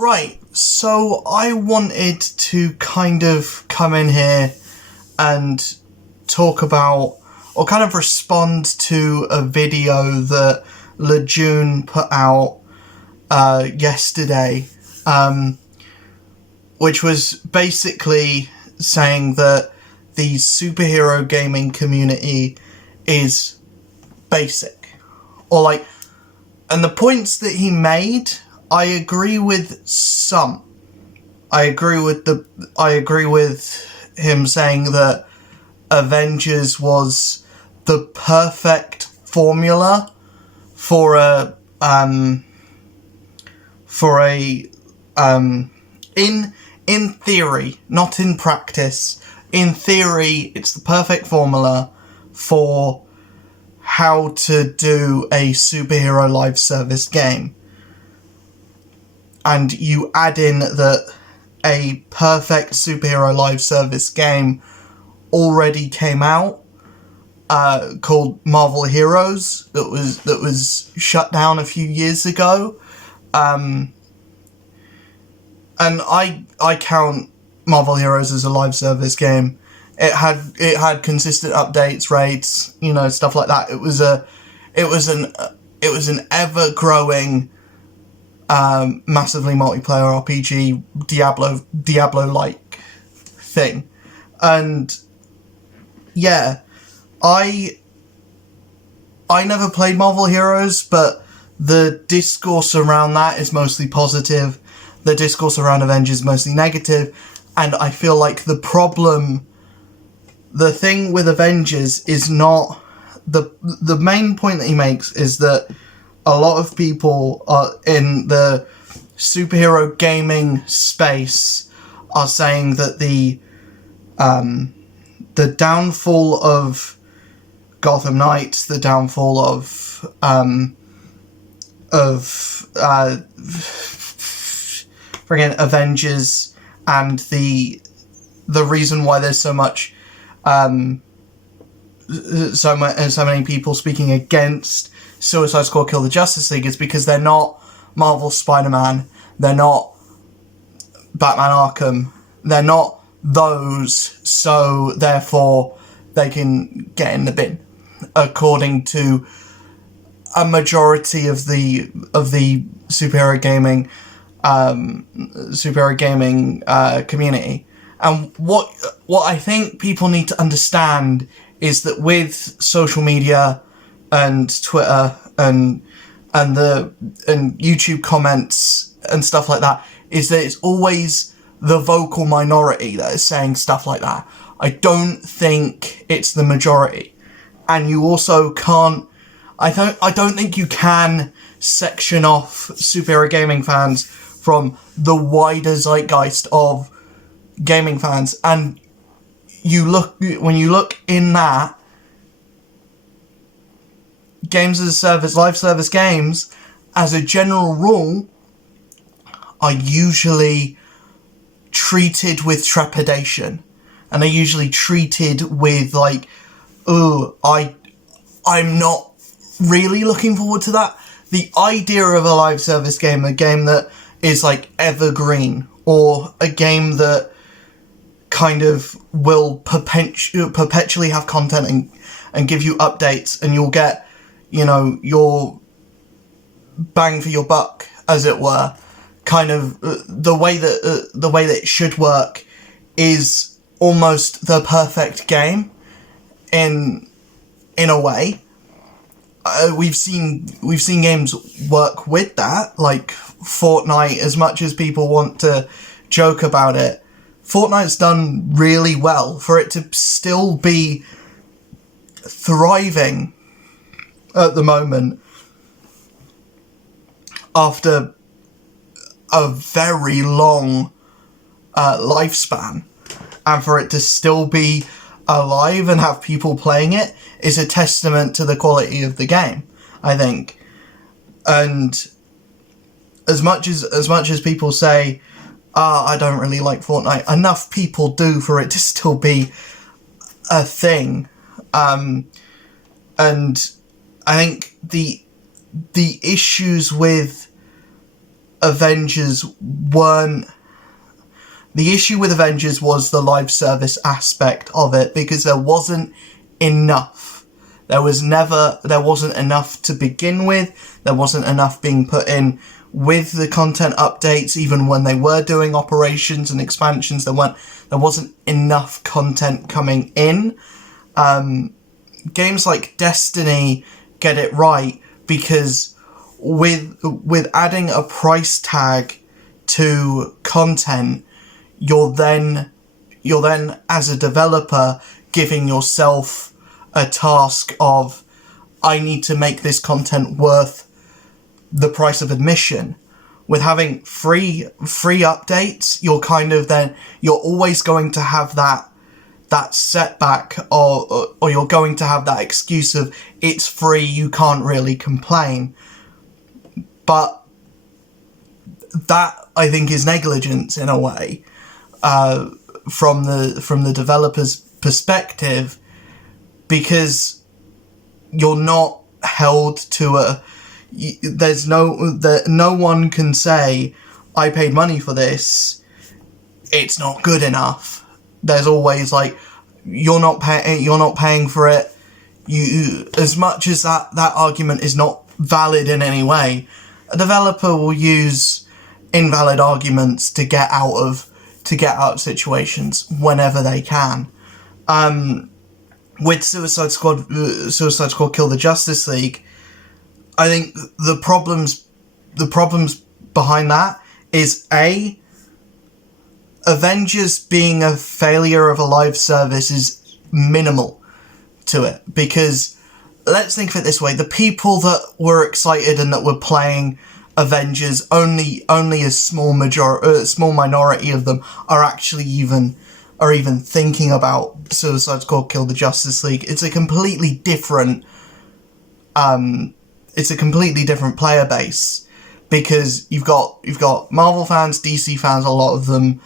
Right, so I wanted to kind of come in here and talk about, or kind of respond to a video that Lejeune put out yesterday, which was basically saying that the superhero gaming community is basic. Or like, and the points that he made, I agree with some. I agree with him saying that Avengers was the perfect formula for in theory, not in practice. In theory, it's the perfect formula for how to do a superhero live service game. And you add in that a perfect superhero live service game already came out, called Marvel Heroes, that was shut down a few years ago. And I count Marvel Heroes as a live service game. It had consistent updates, raids, stuff like that. It was an ever growing, massively multiplayer RPG Diablo-like thing. And yeah, I never played Marvel Heroes, but the discourse around that is mostly positive. The discourse around Avengers is mostly negative, and I feel like the thing with Avengers is not the main point that he makes is that a lot of people are in the superhero gaming space are saying that the downfall of Gotham Knights, the downfall of friggin' Avengers, and the reason why there's so many people speaking against Suicide Squad Kill the Justice League is because they're not Marvel Spider-Man, they're not Batman Arkham, they're not those, so therefore they can get in the bin, according to a majority of the superhero gaming community. And what I think people need to understand is that with social media and Twitter and YouTube comments and stuff like that, is that it's always the vocal minority that is saying stuff like that. I don't think it's the majority. And you also can't, I don't think you can section off superhero gaming fans from the wider zeitgeist of gaming fans. And when you look in that, games as a service, live service games, as a general rule, are usually treated with trepidation, and are usually treated with like, oh, I'm not really looking forward to that. The idea of a live service game, a game that is like evergreen, or a game that kind of will perpetually have content and give you updates, and you'll get, your bang for your buck, as it were. Kind of the way that it should work is almost the perfect game in a way. We've seen games work with that, like Fortnite. As much as people want to joke about it, Fortnite's done really well for it to still be thriving at the moment after a very long lifespan, and for it to still be alive and have people playing it is a testament to the quality of the game, I think. And as much as people say, I don't really like Fortnite, enough people do for it to still be a thing. And I think the issues with Avengers weren't... The issue with Avengers was the live service aspect of it, because there wasn't enough. There wasn't enough to begin with. There wasn't enough being put in with the content updates, even when they were doing operations and expansions. There wasn't enough content coming in. Games like Destiny get it right, because with adding a price tag to content, you're then as a developer giving yourself a task of, I need to make this content worth the price of admission. With having free updates, you're always going to have that setback, or you're going to have that excuse of, it's free, you can't really complain. But that, I think, is negligence in a way, from the developer's perspective, because you're not held to no one can say, I paid money for this, it's not good enough. There's always like, you're not paying for it. As much as that argument is not valid in any way, a developer will use invalid arguments to get out of situations whenever they can. With Suicide Squad Kill the Justice League, I think the problems behind that is Avengers being a failure of a live service is minimal to it, because let's think of it this way: the people that were excited and that were playing Avengers, only a small minority of them are actually even thinking about Suicide Squad Kill the Justice League. It's a completely different player base, because you've got Marvel fans, DC fans, a lot of them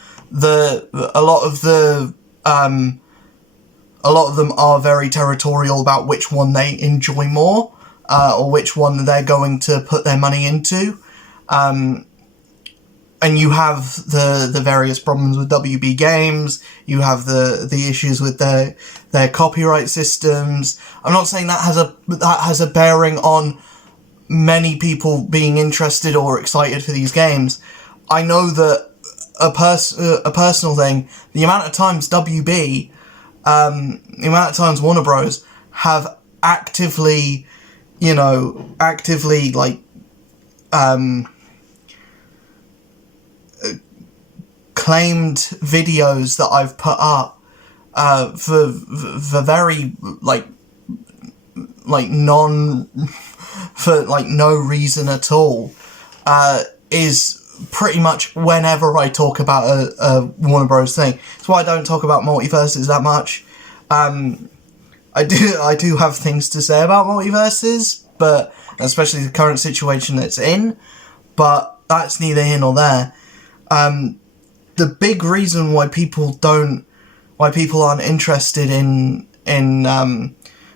are very territorial about which one they enjoy more, or which one they're going to put their money into. And you have the various problems with WB Games. You have the issues with their copyright systems. I'm not saying that has a bearing on many people being interested or excited for these games. I know that a personal thing, the amount of times WB, the amount of times Warner Bros. Have actively like claimed videos that I've put up for very for no reason at all, is pretty much whenever I talk about a Warner Bros. Thing. That's why I don't talk about multiverses that much. I do have things to say about multiverses, but especially the current situation that it's in, but that's neither here nor there. The big reason why people aren't interested in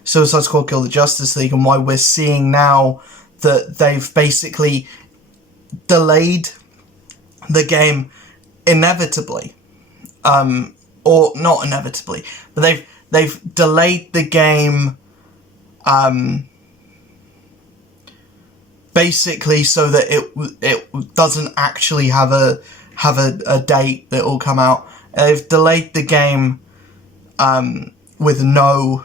Suicide Squad Kill the Justice League, and why we're seeing now that they've basically delayed the game inevitably, or not inevitably, but they've delayed the game basically so that it doesn't actually have a date that will come out. They've delayed the game with no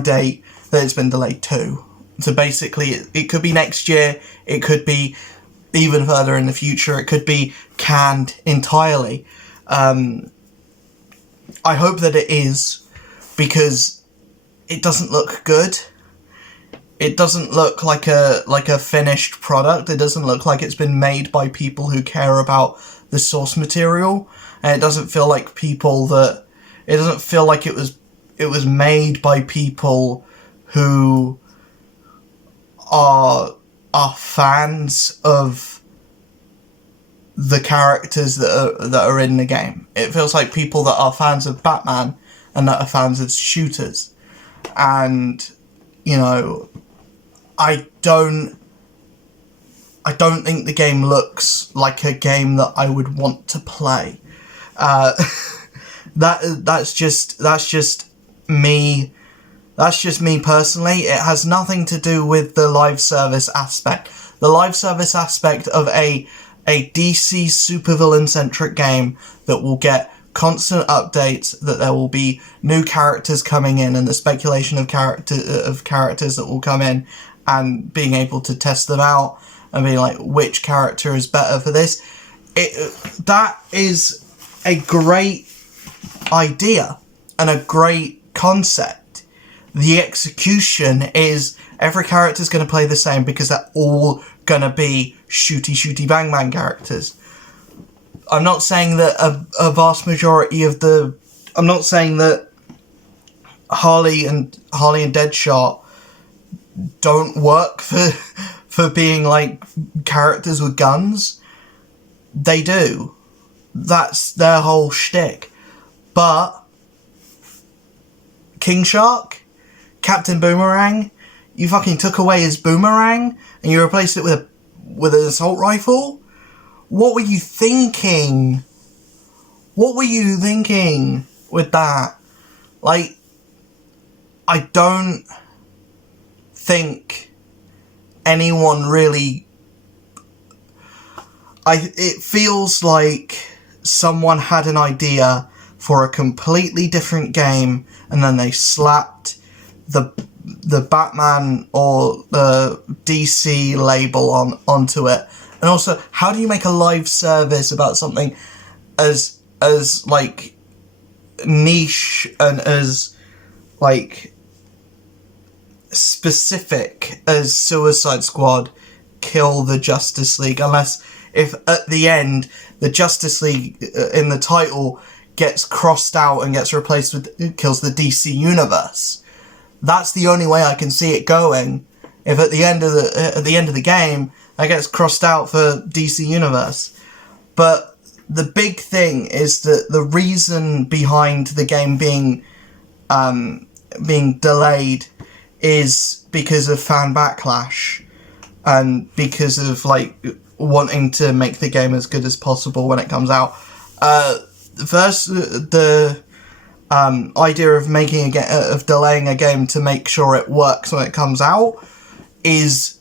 date that it's been delayed to. So basically, it could be next year, it could be even further in the future, it could be canned entirely. I hope that it is, because it doesn't look good. It doesn't look like a finished product. It doesn't look like it's been made by people who care about the source material, and it doesn't feel like it was made by people who are fans of the characters that are in the game. It feels like people that are fans of Batman and that are fans of shooters. And, I don't I don't think the game looks like a game that I would want to play. That's just me. That's just me personally. It has nothing to do with the live service aspect. The live service aspect of a DC supervillain-centric game that will get constant updates, that there will be new characters coming in, and the speculation of characters that will come in, and being able to test them out and being like, which character is better for this. That is a great idea and a great concept. The execution is every character's going to play the same because they're all going to be shooty bang bang characters. I'm not saying that a vast majority of the... I'm not saying that Harley and Deadshot don't work for being like characters with guns. They do. That's their whole shtick. But King Shark, Captain Boomerang, you fucking took away his boomerang and you replaced it with an assault rifle? What were you thinking? What were you thinking with that? Like, I don't think anyone really... It feels like someone had an idea for a completely different game and then they slapped the Batman or the DC label onto it. And also, how do you make a live service about something as like niche and as like specific as Suicide Squad kill the Justice League, unless if at the end the Justice League in the title gets crossed out and gets replaced with kills the DC universe. That's the only way I can see it going. If at the end of the game that gets crossed out for DC universe. But the big thing is that the reason behind the game being delayed is because of fan backlash and because of like wanting to make the game as good as possible when it comes out. First, the idea of of delaying a game to make sure it works when it comes out is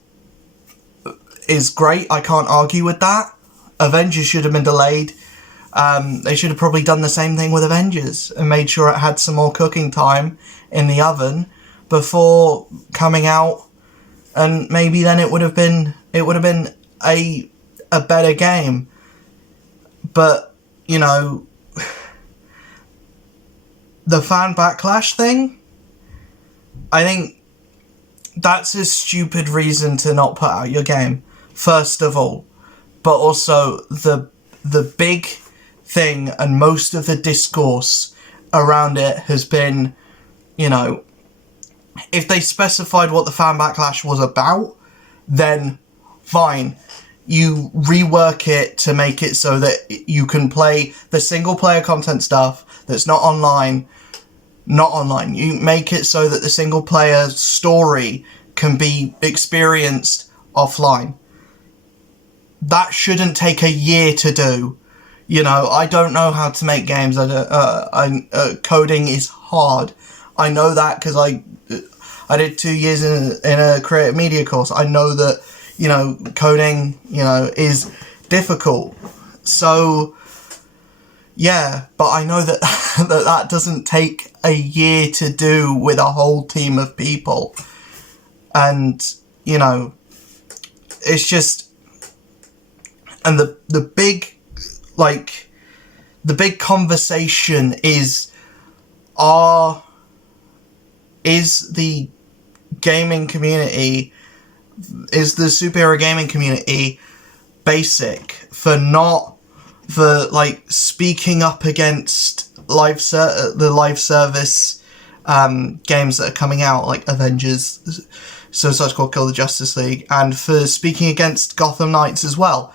great. I can't argue with that. Avengers should have been delayed. They should have probably done the same thing with Avengers and made sure it had some more cooking time in the oven before coming out, and maybe then it would have been a better game. But you know, the fan backlash thing, I think that's a stupid reason to not put out your game, first of all. But also the big thing and most of the discourse around it has been, you know, if they specified what the fan backlash was about, then fine. You rework it to make it so that you can play the single player content stuff that's not online. You make it so that the single player story can be experienced offline. That shouldn't take a year to do. You know, I don't know how to make games. Coding is hard. I know that because I did 2 years in a creative media course. I know that, you know, coding, you know, is difficult. So, yeah, but I know that that doesn't take a year to do with a whole team of people. And, you know, it's just... And the big conversation is the gaming community, is the superhero gaming community basic for speaking up against the live service games that are coming out, like Avengers, Suicide Squad, Kill the Justice League, and for speaking against Gotham Knights as well.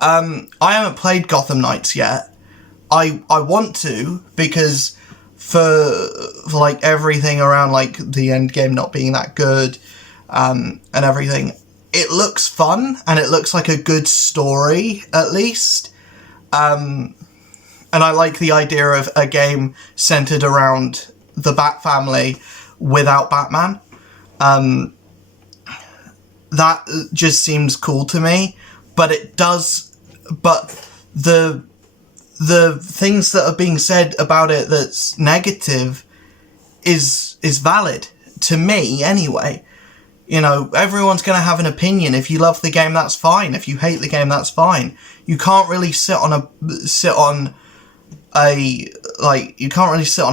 I haven't played Gotham Knights yet. I want to, because for like everything around like the end game not being that good, and everything, it looks fun, and it looks like a good story, at least. And I like the idea of a game centered around the Bat family without Batman. That just seems cool to me, but the things that are being said about it that's negative is valid to me anyway. You know, everyone's going to have an opinion. If you love the game, that's fine. If you hate the game, that's fine. You can't really sit on a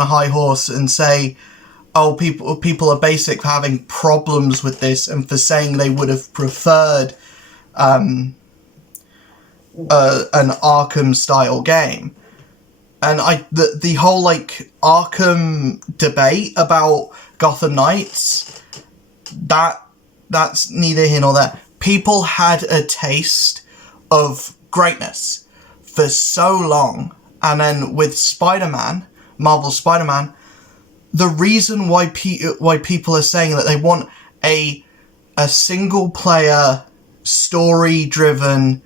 high horse and say, oh, people are basic for having problems with this and for saying they would have preferred an Arkham style game. And the whole like Arkham debate about Gotham Knights, that's neither here nor there. People had a taste of greatness for so long, and then with Spider-Man, Marvel's Spider-Man, the reason why people are saying that they want a single-player, story-driven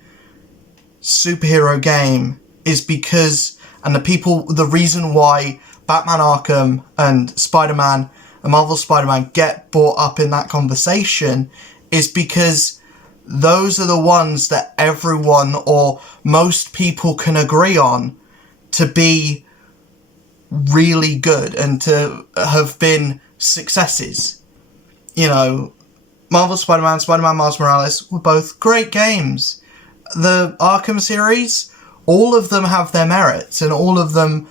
superhero game is because, and the reason why Batman Arkham and Spider-Man and Marvel's Spider-Man get brought up in that conversation is because those are the ones that everyone or most people can agree on to be really good and to have been successes. You know, Marvel's Spider-Man, Spider-Man Miles Morales were both great games. The Arkham series, all of them have their merits, and all of them,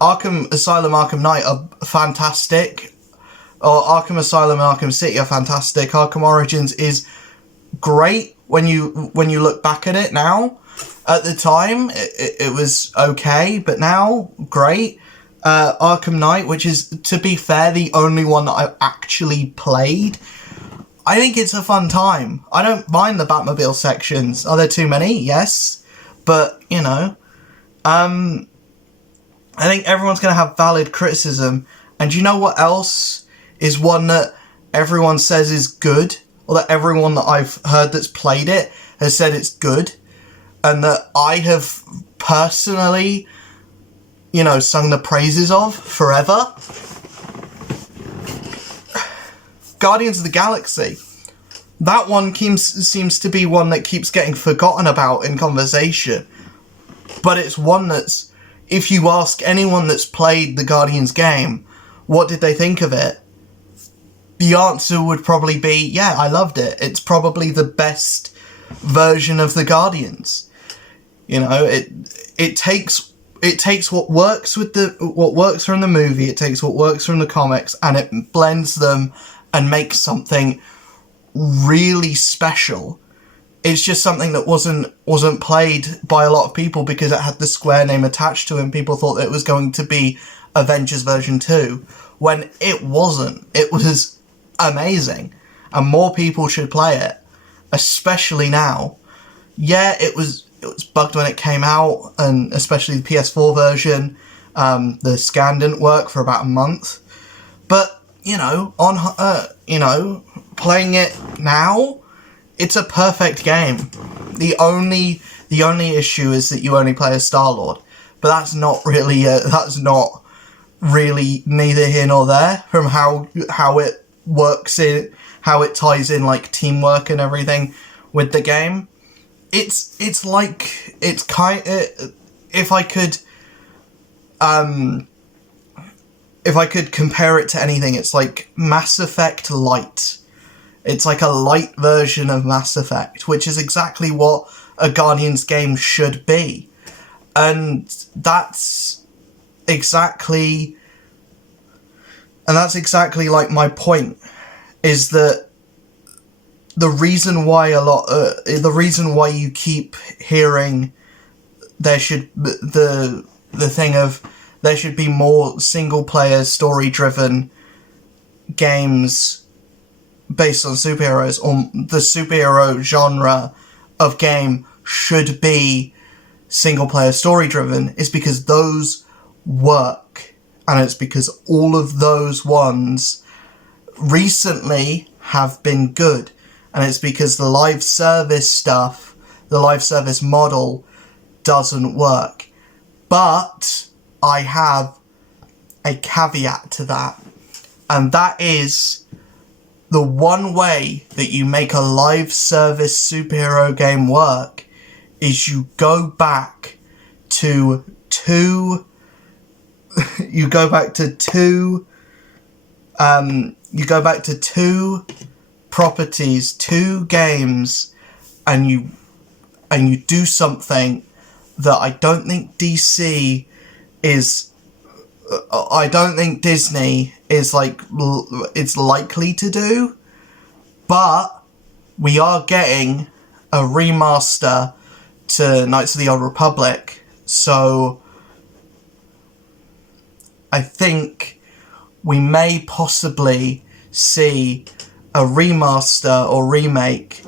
Arkham Asylum, Arkham Knight are fantastic, or Arkham Asylum and Arkham City are fantastic. Arkham Origins is great when you look back at it now. At the time, it was okay, but now, great. Arkham Knight, which is, to be fair, the only one that I've actually played, I think it's a fun time. I don't mind the Batmobile sections. Are there too many? Yes. But, you know, I think everyone's going to have valid criticism. And do you know what else is one that everyone says is good? Or that everyone that I've heard that's played it has said it's good? And that I have personally, you know, sung the praises of forever? Guardians of the Galaxy. That one seems to be one that keeps getting forgotten about in conversation. But it's one that's, if you ask anyone that's played the Guardians game, what did they think of it? The answer would probably be, yeah, I loved it. It's probably the best version of the Guardians. You know, it takes what works from the movie, it takes what works from the comics, and it blends them and makes something really special. It's just something that wasn't played by a lot of people because it had the Square name attached to it, and people thought that it was going to be Avengers version 2, when it wasn't. It was amazing, and more people should play it, especially now. Yeah, it was bugged when it came out, and especially the PS4 version. The scan didn't work for about a month, but you know, playing it now, it's a perfect game. The only issue is that you only play as Star-Lord, but that's not really neither here nor there from how it works in, how it ties in like teamwork and everything with the game. It's kind of, if I could compare it to anything, it's like Mass Effect Light. It's like a light version of Mass Effect, which is exactly what a Guardians game should be. And that's exactly like my point, is that the reason why you keep hearing there should be more single player story driven games based on superheroes, or the superhero genre of game should be single player story driven, is because those work, and it's because all of those ones recently have been good. and it's because the live service stuff, the live service model, doesn't work. But I have a caveat to that, and that is the one way that you make a live service superhero game work is you go back to two properties, two games, and you do something that I don't think Disney is it's likely to do, but we are getting a remaster to Knights of the Old Republic, so I think we may possibly see a remaster or remake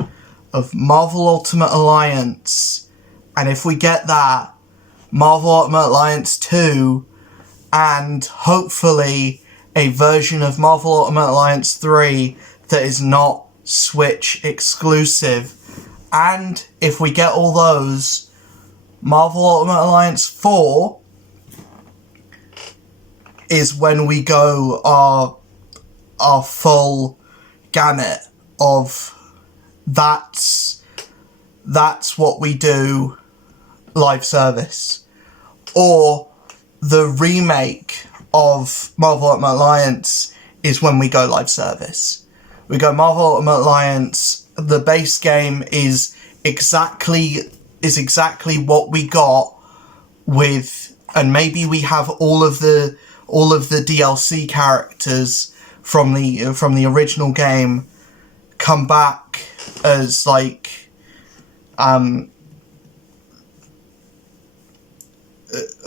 of Marvel Ultimate Alliance, and if we get that, Marvel Ultimate Alliance 2, and hopefully a version of Marvel Ultimate Alliance 3 that is not Switch exclusive. And if we get all those, Marvel Ultimate Alliance 4 is when we go our full gamut of that's what we do live service. Or the remake of Marvel Ultimate Alliance is when we go live service. We go Marvel Ultimate Alliance, the base game is exactly what we got with, and maybe we have all of the DLC characters from the original game come back as like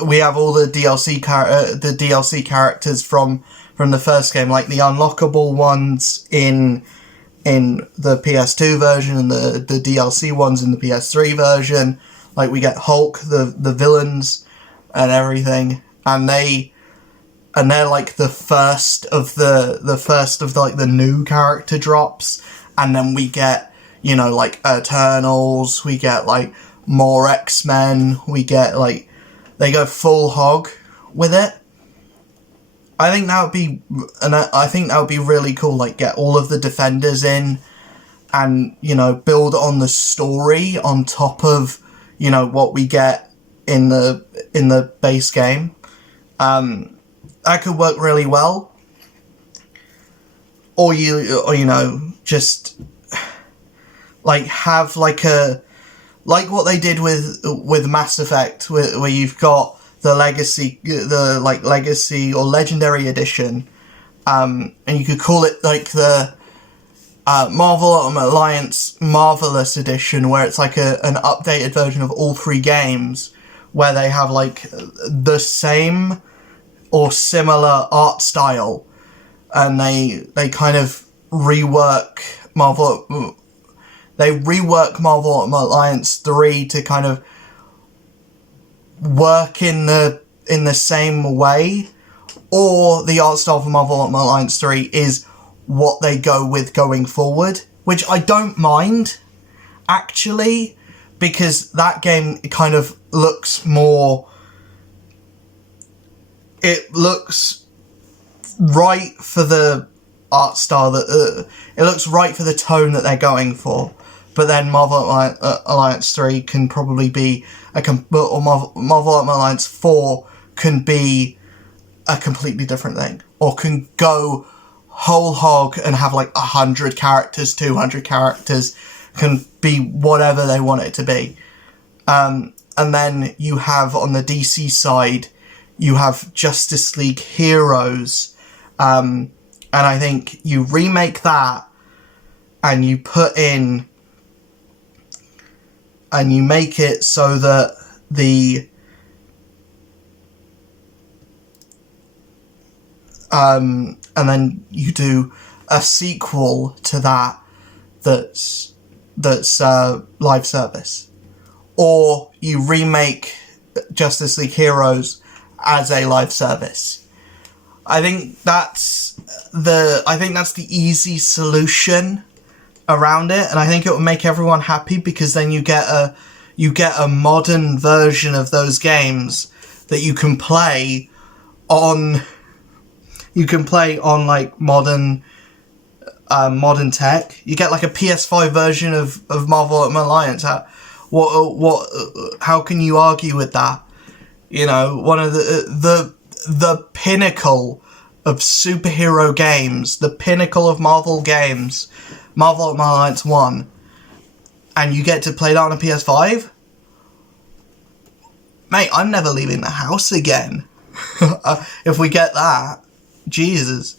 we have all the DLC characters from the first game, like the unlockable ones in the PS2 version and the DLC ones in the PS3 version. Like we get Hulk, the villains and everything, and they're like the first of the new character drops, and then we get, you know, like Eternals, we get like more X-Men, we get like, they go full hog with it. I think that would be really cool, like get all of the Defenders in and, you know, build on the story on top of, you know, what we get in the base game. That could work really well. Or you know, just like have like what they did with Mass Effect, where you've got the legacy or legendary edition, and you could call it like the Marvel Ultimate Alliance Marvelous Edition, where it's like an updated version of all three games, where they have like the same or similar art style, and they kind of rework Marvel Ultimate Alliance 3 to kind of work in the same way, or the art style for Marvel Ultimate Alliance 3 is what they go with going forward, which I don't mind, actually, because that game kind of looks more... It looks right for the art style that... it looks right for the tone that they're going for. But then Marvel Alliance 3 can probably be or Marvel Ultimate Alliance 4 can be a completely different thing. Or can go whole hog and have like 100 characters, 200 characters, can be whatever they want it to be. And then you have, on the DC side, you have Justice League Heroes. And I think you remake that and you put in... and you make it so that and then you do a sequel to that's live service, or you remake Justice League Heroes as a live service. I think that's the easy solution around it, and I think it would make everyone happy, because then you get a modern version of those games that you can play on like modern tech. You get like a PS5 version of Marvel Ultimate Alliance. How can you argue with that? You know, one of the pinnacle of superhero games, the pinnacle of Marvel games, Marvel Ultimate Alliance 1, and you get to play that on a PS5? Mate, I'm never leaving the house again. If we get that. Jesus.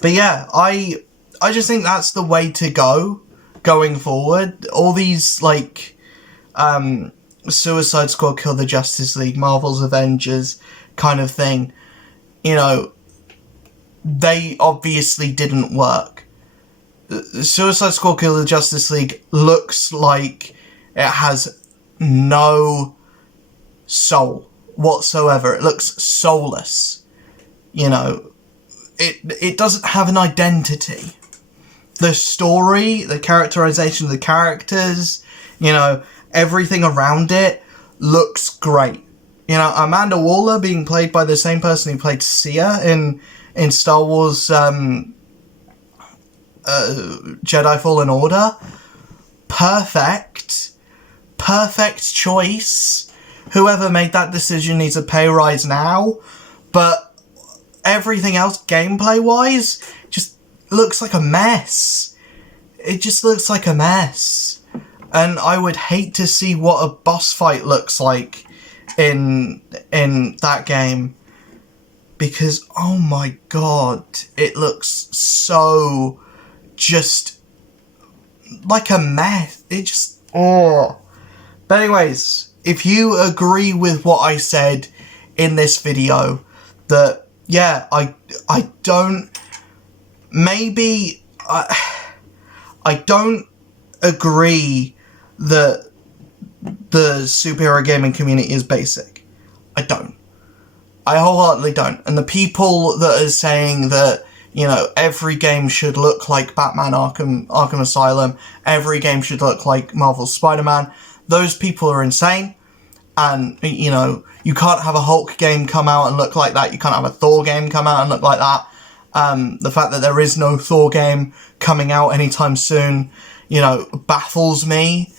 But yeah, I just think that's the way to go going forward. All these, like, Suicide Squad, Kill the Justice League, Marvel's Avengers kind of thing, you know, they obviously didn't work. Suicide Squad, Kill the Justice League looks like it has no soul whatsoever. It looks soulless. You know, it doesn't have an identity. The story, the characterization of the characters, you know, everything around it looks great. You know, Amanda Waller being played by the same person who played Sia in Star Wars Jedi Fallen Order. Perfect choice. Whoever made that decision needs a pay rise now. But everything else, gameplay-wise, just looks like a mess. It just looks like a mess. And I would hate to see what a boss fight looks like in that game. Because, oh my god, it looks so just like a mess. It just, oh. But anyways, if you agree with what I said in this video, that, yeah, I don't, maybe, I don't agree that the superhero gaming community is basic. I don't. I wholeheartedly don't. And the people that are saying that, you know, every game should look like Batman Arkham Asylum, every game should look like Marvel's Spider-Man, those people are insane. And, you know, you can't have a Hulk game come out and look like that. You can't have a Thor game come out and look like that. The fact that there is no Thor game coming out anytime soon, you know, baffles me.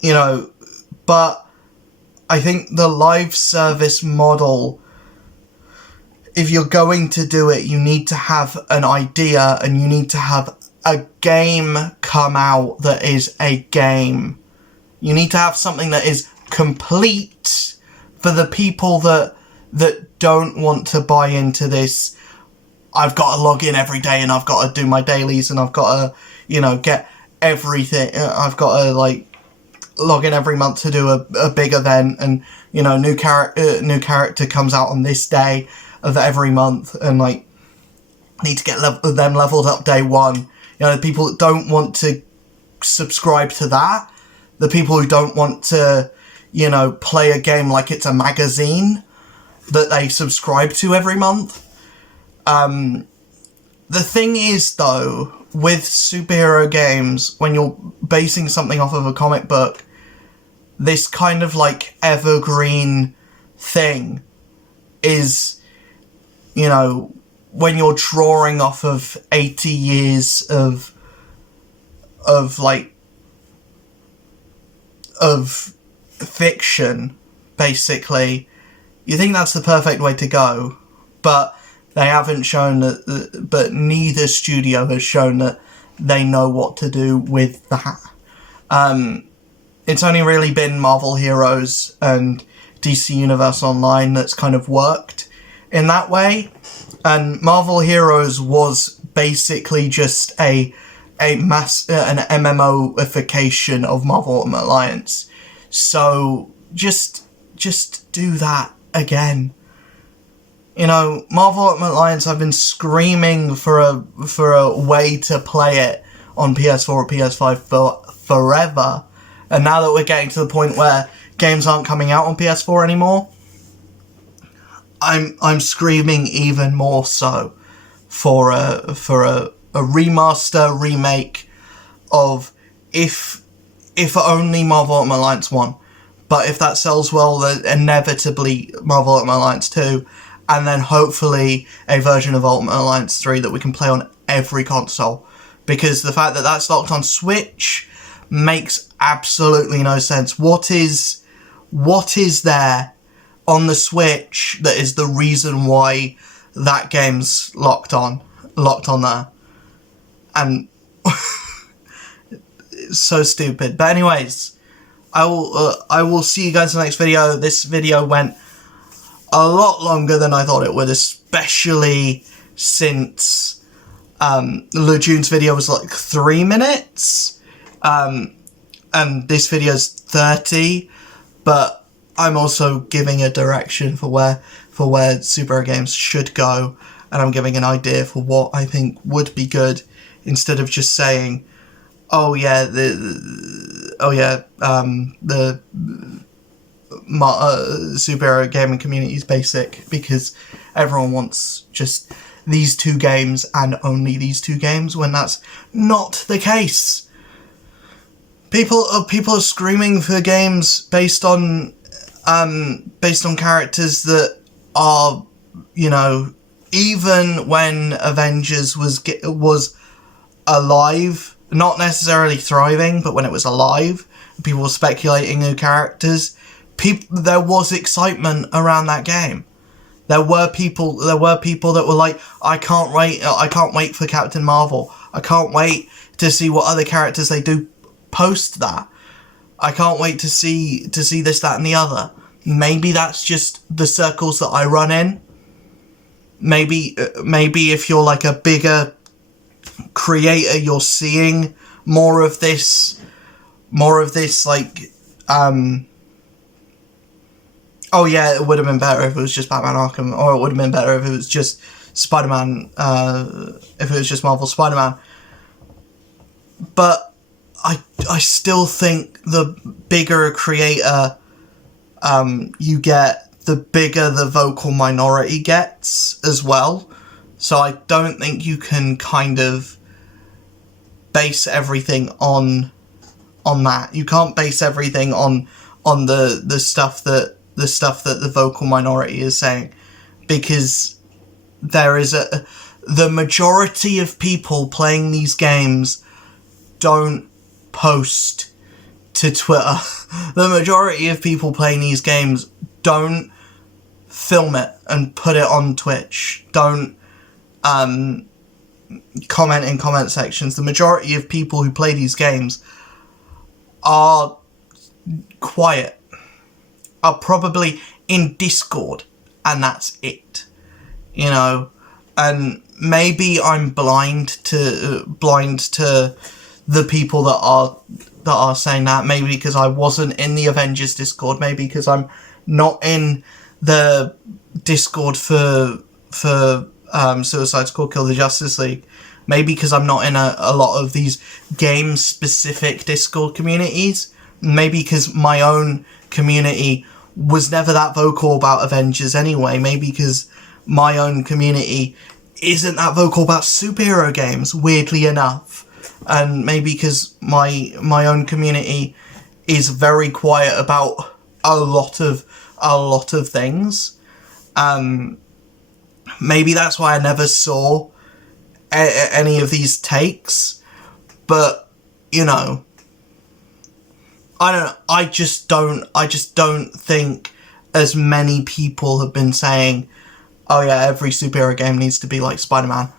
You know, but I think the live service model, if you're going to do it, you need to have an idea and you need to have a game come out that is a game. You need to have something that is complete for the people that don't want to buy into this. I've got to log in every day and I've got to do my dailies and I've got to, you know, get everything. I've got to, like, log in every month to do a big event, and, you know, new character comes out on this day of every month, and, like, need to get them leveled up day one. You know, the people that don't want to subscribe to that, the people who don't want to, you know, play a game like it's a magazine that they subscribe to every month. The thing is, though, with superhero games, when you're basing something off of a comic book, this kind of, like, evergreen thing is, you know, when you're drawing off of 80 years of fiction, basically, you think that's the perfect way to go, but they haven't shown that, but neither studio has shown that they know what to do with that. It's only really been Marvel Heroes and DC Universe Online that's kind of worked in that way. And Marvel Heroes was basically just an MMOification of Marvel Ultimate Alliance. So just do that again. You know, Marvel Ultimate Alliance, I've been screaming for a way to play it on PS4 or PS5 for forever. And now that we're getting to the point where games aren't coming out on PS4 anymore, I'm screaming even more so for a remaster, remake of if only Marvel Ultimate Alliance 1. But if that sells well, then inevitably Marvel Ultimate Alliance 2, and then hopefully a version of Ultimate Alliance 3 that we can play on every console. Because the fact that that's locked on Switch makes absolutely no sense. What is there on the Switch that is the reason why that game's locked on there? And it's so stupid. But anyways, I will see you guys in the next video. This video went a lot longer than I thought it would, especially since Lejeune's video was like 3 minutes, and this video's 30. But I'm also giving a direction for where superhero games should go, and I'm giving an idea for what I think would be good, instead of just saying, oh yeah, the superhero gaming community is basic, because everyone wants just these 2 games and only these 2 games, when that's not the case. People are screaming for games based on characters that are, you know, even when Avengers was alive, not necessarily thriving, but when it was alive, people were speculating new characters. There was excitement around that game. There were people that were like, I can't wait for Captain Marvel. I can't wait to see what other characters they do post that. I can't wait to see this, that, and the other. Maybe that's just the circles that I run in. Maybe if you're like a bigger creator, you're seeing more of this, like, oh yeah, it would have been better if it was just Batman Arkham, or it would have been better if it was just Spider-Man, if it was just Marvel Spider-Man. But I still think the bigger a creator you get, the bigger the vocal minority gets as well. So I don't think you can kind of base everything on that. You can't base everything on the stuff that the vocal minority is saying, because there is the majority of people playing these games don't post to Twitter. The majority of people playing these games don't film it and put it on Twitch. Don't comment in comment sections. The majority of people who play these games are quiet, are probably in Discord, and that's it, you know. And maybe I'm blind to the people that are saying that. Maybe because I wasn't in the Avengers Discord. Maybe because I'm not in the Discord for Suicide Squad Kill the Justice League. Maybe because I'm not in a lot of these game-specific Discord communities. Maybe because my own community was never that vocal about Avengers anyway. Maybe because my own community isn't that vocal about superhero games, weirdly enough. And maybe because my own community is very quiet about a lot of things. Maybe that's why I never saw any of these takes. But, you know, I just don't think as many people have been saying, oh yeah, every superhero game needs to be like Spider-Man.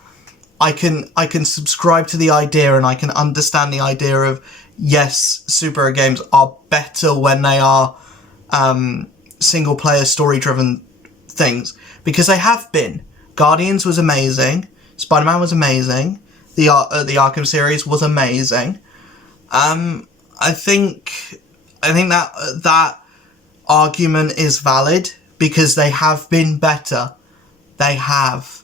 I can subscribe to the idea, and I can understand the idea of, yes, superhero games are better when they are single player story driven things, because they have been. Guardians was amazing, Spider-Man was amazing, the Arkham series was amazing. I think that argument is valid, because they have been better. They have.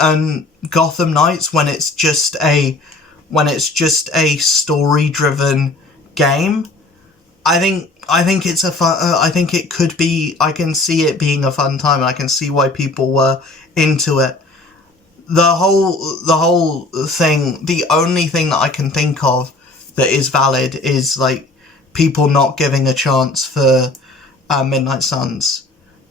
And Gotham Knights, when it's just a story-driven game, I think it's a fun. I think it could be. I can see it being a fun time, and I can see why people were into it. the whole thing, the only thing that I can think of that is valid is like people not giving a chance for Midnight Suns.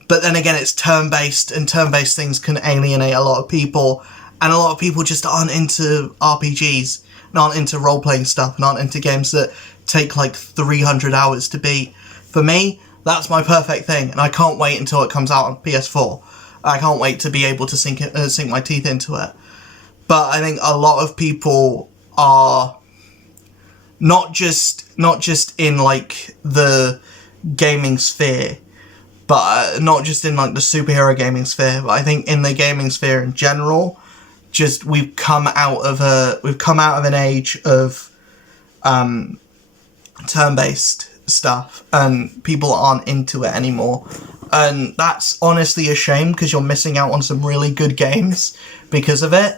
But then again, it's turn-based, and turn-based things can alienate a lot of people, and a lot of people just aren't into RPGs, and aren't into role-playing stuff, and aren't into games that take like 300 hours to beat. For me, that's my perfect thing, and I can't wait until it comes out on PS4. I can't wait to be able to sink my teeth into it. But I think a lot of people are not just in like the gaming sphere, but not just in like the superhero gaming sphere, but I think in the gaming sphere in general, just we've come out of an age of turn-based stuff, and people aren't into it anymore, and that's honestly a shame, because you're missing out on some really good games because of it.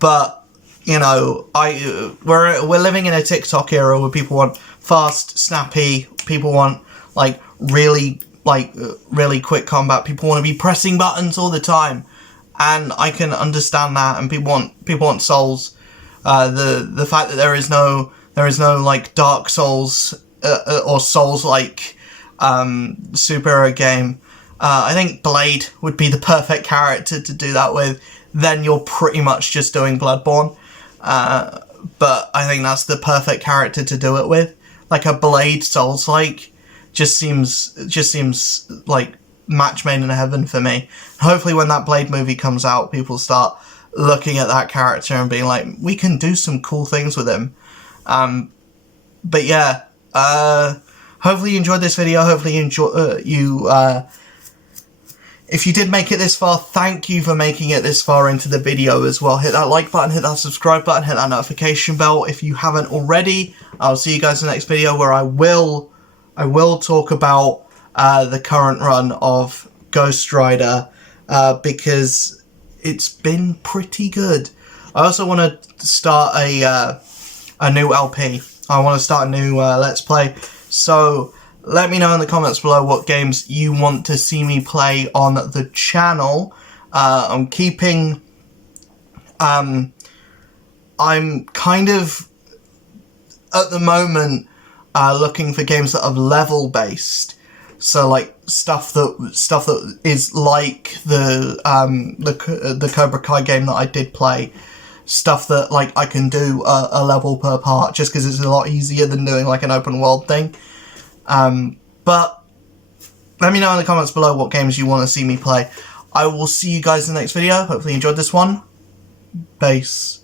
But you know, we're living in a TikTok era where people want fast, snappy, people want like really quick combat, people want to be pressing buttons all the time, and I can understand that, and people want Souls. The fact that there is no like Dark Souls or Souls like superhero game, I think Blade would be the perfect character to do that with. Then you're pretty much just doing Bloodborne. But I think that's the perfect character to do it with. Like a Blade Souls-like just seems like match made in heaven for me. Hopefully when that Blade movie comes out, people start looking at that character and being like, we can do some cool things with him. But yeah, hopefully you enjoyed this video. Hopefully if you did make it this far, thank you for making it this far into the video as well. Hit that like button, hit that subscribe button, hit that notification bell if you haven't already. I'll see you guys in the next video, where I will talk about the current run of Ghost Rider, because it's been pretty good. I also want to start a new LP. I want to start a new Let's Play. So let me know in the comments below what games you want to see me play on the channel. I'm keeping... I'm kind of, at the moment, looking for games that are level-based. So, like, stuff that is like the Cobra Kai game that I did play. Stuff that, like, I can do a level per part, just because it's a lot easier than doing, like, an open-world thing. But let me know in the comments below what games you want to see me play. I will see you guys in the next video. Hopefully you enjoyed this one. Peace.